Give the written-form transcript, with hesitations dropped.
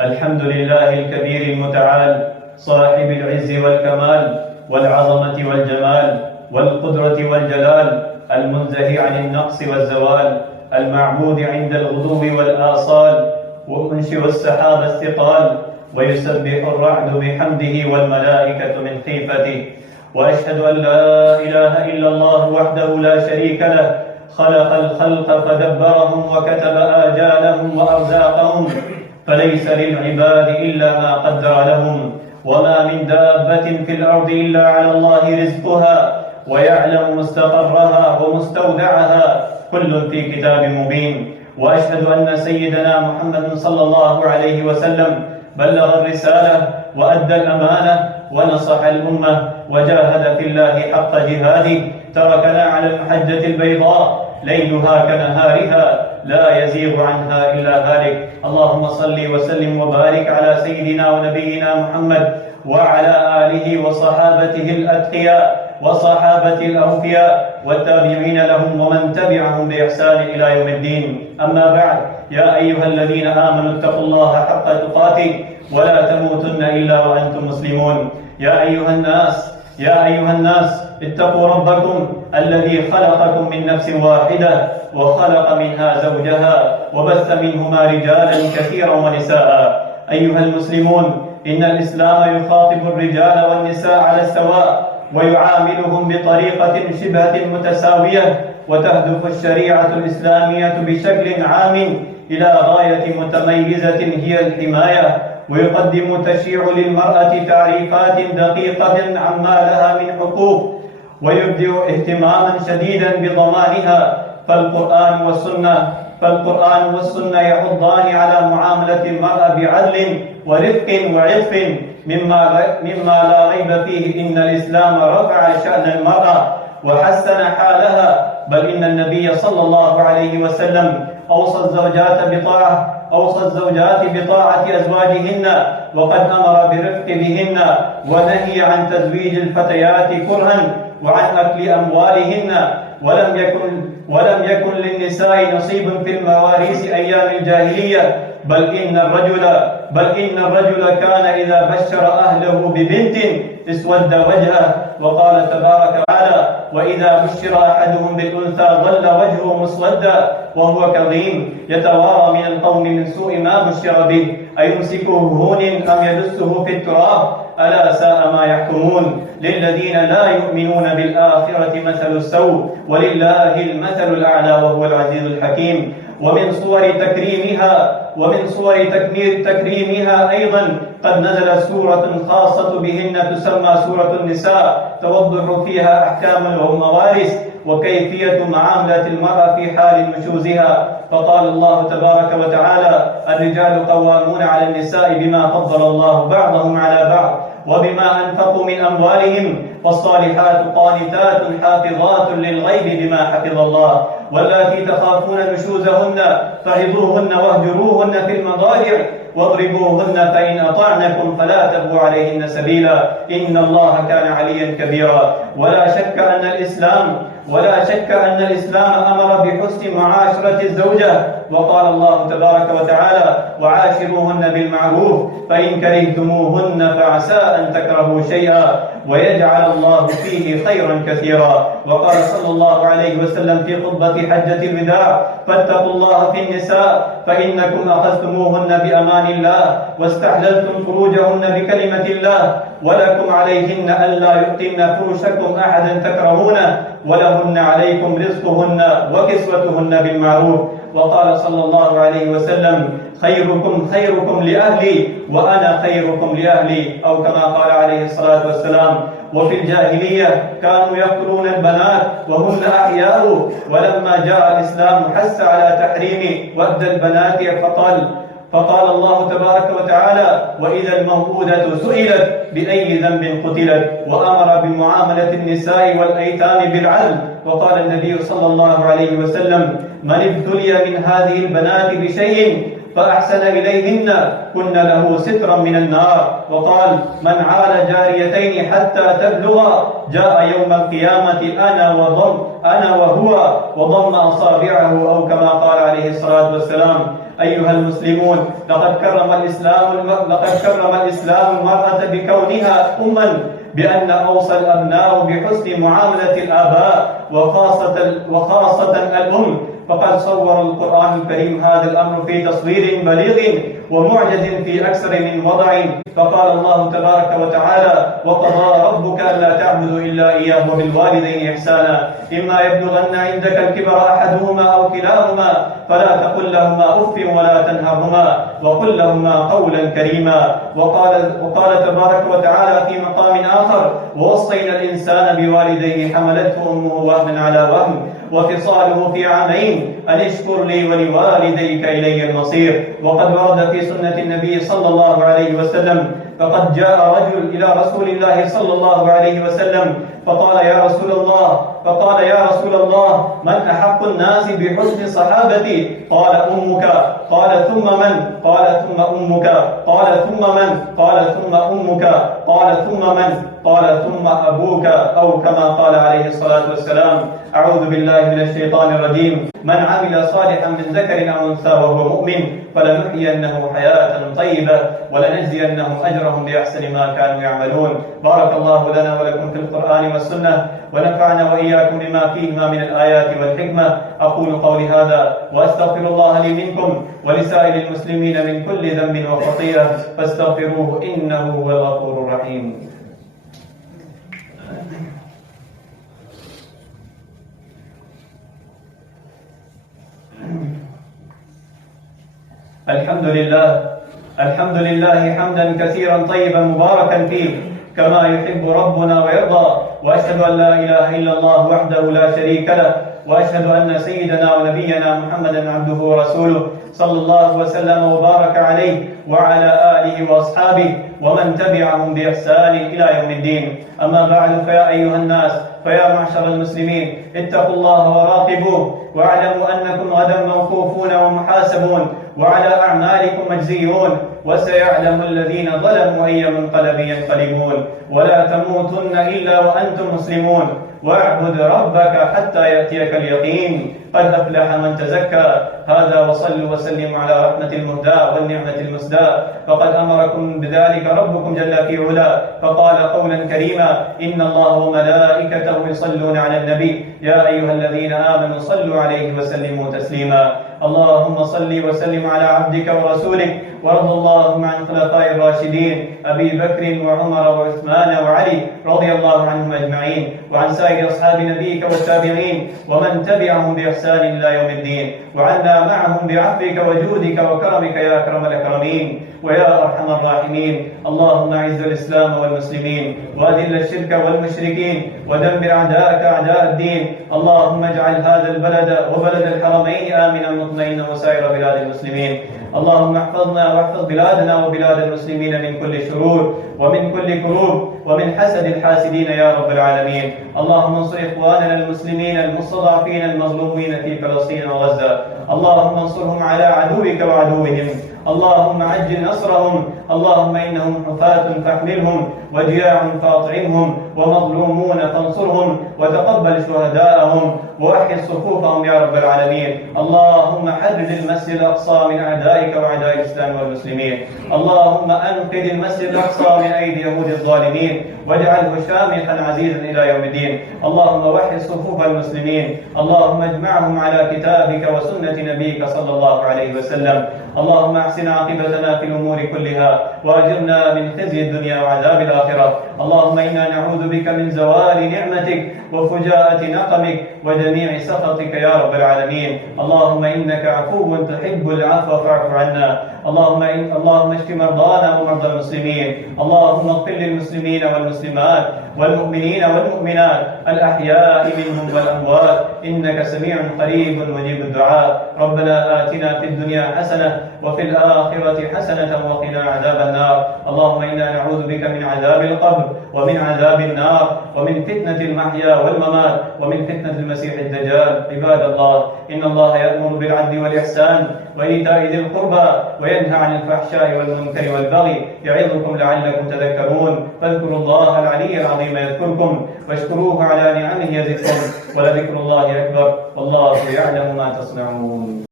الحمد لله الكبير المتعال صاحب العز والكمال والعظمة والجمال والقدرة والجلال، المنزه عن النقص والزوال، المعبود عند الغدو والآصال، ومنشئ السحاب الثقال، ويسبح الرعد بحمده والملائكة من خيفته. وأشهد أن لا إله إلا الله وحده لا شريك له، خلق الخلق فدبرهم وكتب آجالهم وأرزاقهم، فليس للعباد إلا ما قدر لهم، وما من دابة في الأرض إلا على الله رزقها ويعلم مستقرها ومستودعها، كل في كتاب مبين. وأشهد أن سيدنا محمد صلى الله عليه وسلم بلغ الرسالة وأدى الأمانة ونصح الأمة وجاهد في الله حق جهاده، تركنا على المحجة البيضاء ليلها كنهارها لا يزيغ عنها إلا هالك. اللهم صل وسلم وبارك على سيدنا ونبينا محمد وعلى آله وصحابته الأتقياء وصحابة الأوفياء والتابعين لهم ومن تبعهم بإحسان إلى يوم الدين. أما بعد، يا أيها الذين آمنوا اتقوا الله حق تقاته ولا تموتن إلا وأنتم مسلمون. يا أيها الناس اتقوا ربكم الذي خلقكم من نفس واحدة وخلق منها زوجها وبث منهما رجالا كثيرا ونساء. أيها المسلمون، إن الإسلام يخاطب الرجال والنساء على السواء ويعاملهم بطريقة شبه متساوية، وتهدف الشريعة الإسلامية بشكل عام إلى غاية متميزة هي الحماية، ويقدم التشريع للمرأة تعريفات دقيقة عما لها من حقوق، ويبدأ اهتماما شديدا بضمانها. فالقرآن والسنة يحضان على معاملة المرأة بعدل ورفق وعطف، مما لا ريب فيه إن الإسلام رفع شأن المرأة وحسن حالها، بل إن النبي صلى الله عليه وسلم أوصى الزوجات بطاعة أزواجهن، وقد أمر برفق بهن ونهي عن تزويج الفتيات كرها وعن أكل أموالهن. ولم يكن للنساء نصيب في المواريث أيام الجاهلية، بل إن الرجل كان إذا بشر أهله ببنت اسود وجهه، وقال تبارك وتعالى: وإذا بشر أحدهم بالأنثى ظل وجهه مسودا وهو كظيم يتوارى من القوم من سوء ما بشر به، أيمسكه هون أم يدسه في التراب، ألا ساء ما يحكمون. للذين لا يؤمنون بالآخرة مثل السوء، ولله المثل الأعلى وهو العزيز الحكيم. ومن صور تكريمها أيضا قد نزلت سورة خاصة بهن تسمى سورة النساء، توضح فيها أحكام الموارث وكيفية معاملة المرأة في حال نشوزها. فقال الله تبارك وتعالى: الرجال قوامون على النساء بما فضل الله بعضهم على بعض وبما أنفقوا من أموالهم، والصالحات قانتات حافظات للغيب بما حفظ الله، واللاتي تخافون نشوزهن فعظوهن واهجروهن في المضاجع واضربوهن، فإن أطعنكم فلا تبغوا عليهن سبيلا، إن الله كان عليا كبيرا. ولا شك أن الإسلام أمر بحسن معاشرة الزوجة، وقال الله تبارك وتعالى: وعاشروهن بالمعروف فإن كرهتموهن فعسى أن تكرهوا شيئا ويجعل الله فيه خيرا كثيرا. وقال صلى الله عليه وسلم في خطبة حجة الوداع: فاتقوا الله في النساء فإنكم أخذتموهن بأمان الله واستحللتم فروجهن بكلمة الله، ولكم عليهن ألا يؤتين فروشكم أحدا تكرهونه، ولهن عليكم رزقهن وكسوتهن بالمعروف. وقال صلى الله عليه وسلم: خيركم لأهلي وأنا خيركم لأهلي، أو كما قال عليه الصلاة والسلام. وفي الجاهلية كانوا يقتلون البنات وهن أحياء، ولما جاء الإسلام حث على تحريم وأد البنات، فقال الله تبارك وتعالى: وإذا الموءودة سئلت بأي ذنب قتلت، وأمر بمعاملة النساء والأيتام بالعدل. وقال النبي صلى الله عليه وسلم: من ابتلي من هذه البنات بشيء فأحسن إليهن كن له سترا من النار. وقال: من عال جاريتين حتى تبلغا جاء يوم القيامة أنا وهو وضم أصابعه، أو كما قال عليه الصلاة والسلام. أيها المسلمون، لقد كرم الإسلام المرأة بكونها أما، بأن أوصى الأبناء بحسن معاملة الآباء وخاصة الأم، فقد صور القرآن الكريم هذا الأمر في تصوير بليغ ومعجز في أكثر من وضع. فقال الله تبارك وتعالى: وقضى ربك ألا تعبدوا إلا إياه وبالوالدين إحسانا، إما يبلغن عندك الكبر أحدهما أو كلاهما فلا تقل لهما أف ولا تنهرهما وقل لهما قولا كريما. وقال تبارك وتعالى في مقام آخر: ووصينا الإنسان بوالديه حملته أمه وهنا على وهن وفصاله في عامين أن اشكر لي ولوالديك إلي المصير. وقد ورد في سنة النبي صلى الله عليه وسلم: فقد جاء رجل إلى رسول الله صلى الله عليه وسلم فقال: يا رسول الله من أحق الناس بحسن صحابتي؟ قال: أمك. قال: ثم من؟ قال: ثم أمك. قال: ثم من؟ قال: ثم أمك. قال: ثم من؟ قال: ثم أبوك، أو كما قال عليه الصلاة والسلام. أعوذ بالله من الشيطان الرجيم. من عمل صالحا من ذكر أو أنثى وهو مؤمن فلنحيينه حياة طيبة ولنجزينهم أجرهم بأحسن ما كانوا يعملون. بارك الله لنا ولكم في القرآن والسنة، ونفعنا وإياكم بما فيهما من الآيات والحكمة. أقول قولي هذا وأستغفر الله لي منكم ولسائر المسلمين من كل ذنب وخطيئة، فاستغفروه إنه هو الغفور الرحيم. الحمد لله حمدا كثيرا طيبا مباركا فيه كما يحب ربنا ويرضى، وأشهد أن لا إله إلا الله وحده لا شريك له، وأشهد أن سيدنا ونبينا محمدا عبده ورسوله صلى الله وسلم وبارك عليه وعلى آله وأصحابه ومن تبعهم بإحسان إلى يوم الدين. أما بعد، فيا أيها الناس، فيا معشر المسلمين، اتقوا الله وراقبوه، واعلموا أنكم غدا موقوفون ومحاسبون وعلى أعمالكم مجزيون، وسيعلم الذين ظلموا أي منقلب ينقلبون. ولا تموتن إلا وأنتم مسلمون، واعبد ربك حتى يأتيك اليقين. قد أفلح من تزكى. هذا وصلوا وسلموا على رحمة المهداة والنعمة المسداة، فقد أمركم بذلك ربكم جل في علا، فقال قولا كريما: إن الله وملائكته يصلون على النبي يا أيها الذين آمنوا صلوا عليه وسلموا تسليما. اللهم صل وسلم على عبدك ورسولك، وارض اللهم عن خلفاء الراشدين أبي بكر وعمر وعثمان وعلي رضي الله عنهم أجمعين، وعن سائر أصحاب نبيك والتابعين ومن تبعهم بإحسان إلى يوم الدين، وعنا معهم بعفوك وجودك وكرمك يا أكرم الأكرمين ويا أرحم الراحمين. اللهم أعز الإسلام والمسلمين، وأذل الشرك والمشركين، ودمر أعداءك أعداء الدين. اللهم اجعل هذا البلد وبلد الحرمين آمنا مطمئنا وسائر بلاد المسلمين. اللهم احفظنا واحفظ بلادنا وبلاد المسلمين من كل شرور ومن كل كروب ومن حسد الحاسدين يا رب العالمين. اللهم انصر إخواننا المسلمين المستضعفين المظلومين في فلسطين وغزة. اللهم انصرهم على عدوك وعدوهم. اللهم عجل نصرهم. اللهم إنهم حفاة فاحملهم، وجياع فاطعمهم، ومظلومون فانصرهم، وتقبل شهداءهم، ووحد صفوفهم يا رب العالمين. اللهم حرر المسجد الأقصى من أعدائك وأعداء الإسلام والمسلمين. اللهم أنقذ المسجد الأقصى من أيدي يهود الظالمين، واجعله شامخا عزيزا إلى يوم الدين. اللهم وحد صفوف المسلمين. اللهم اجمعهم على كتابك وسنة نبيك صلى الله عليه وسلم. اللهم احسن عاقبتنا في الأمور كلها، وأجرنا من خزي الدنيا وعذاب الآخرة. اللهم إنا نعوذ بك من زوال نعمتك وفجاءة نقمك وجميع سخطك يا رب العالمين. اللهم إنك عفو تحب العفو فاعف عنا. اللهم اشف مرضانا ومرضى المسلمين. اللهم اغفر للمسلمين والمسلمات والمؤمنين والمؤمنات الأحياء منهم والأموات، إنك سميع قريب مجيب الدعاء. ربنا آتنا في الدنيا حسنة وفي الآخرة حسنة وقنا عذاب النار. اللهم إنا نعوذ بك من عذاب القبر ومن عذاب النار ومن فتنة المحيا والممات ومن فتنة المسيح الدجال. عباد الله، إن الله يأمر بالعدل والإحسان وإيتاء ذي القربى وينهى عن الفحشاء والمنكر والبغي، يعظكم لعلكم تذكرون. فاذكروا الله العلي العظيم يذكركم، واشكروه على نعمه يزدكم، ولذكر الله أكبر، والله يعلم ما تصنعون.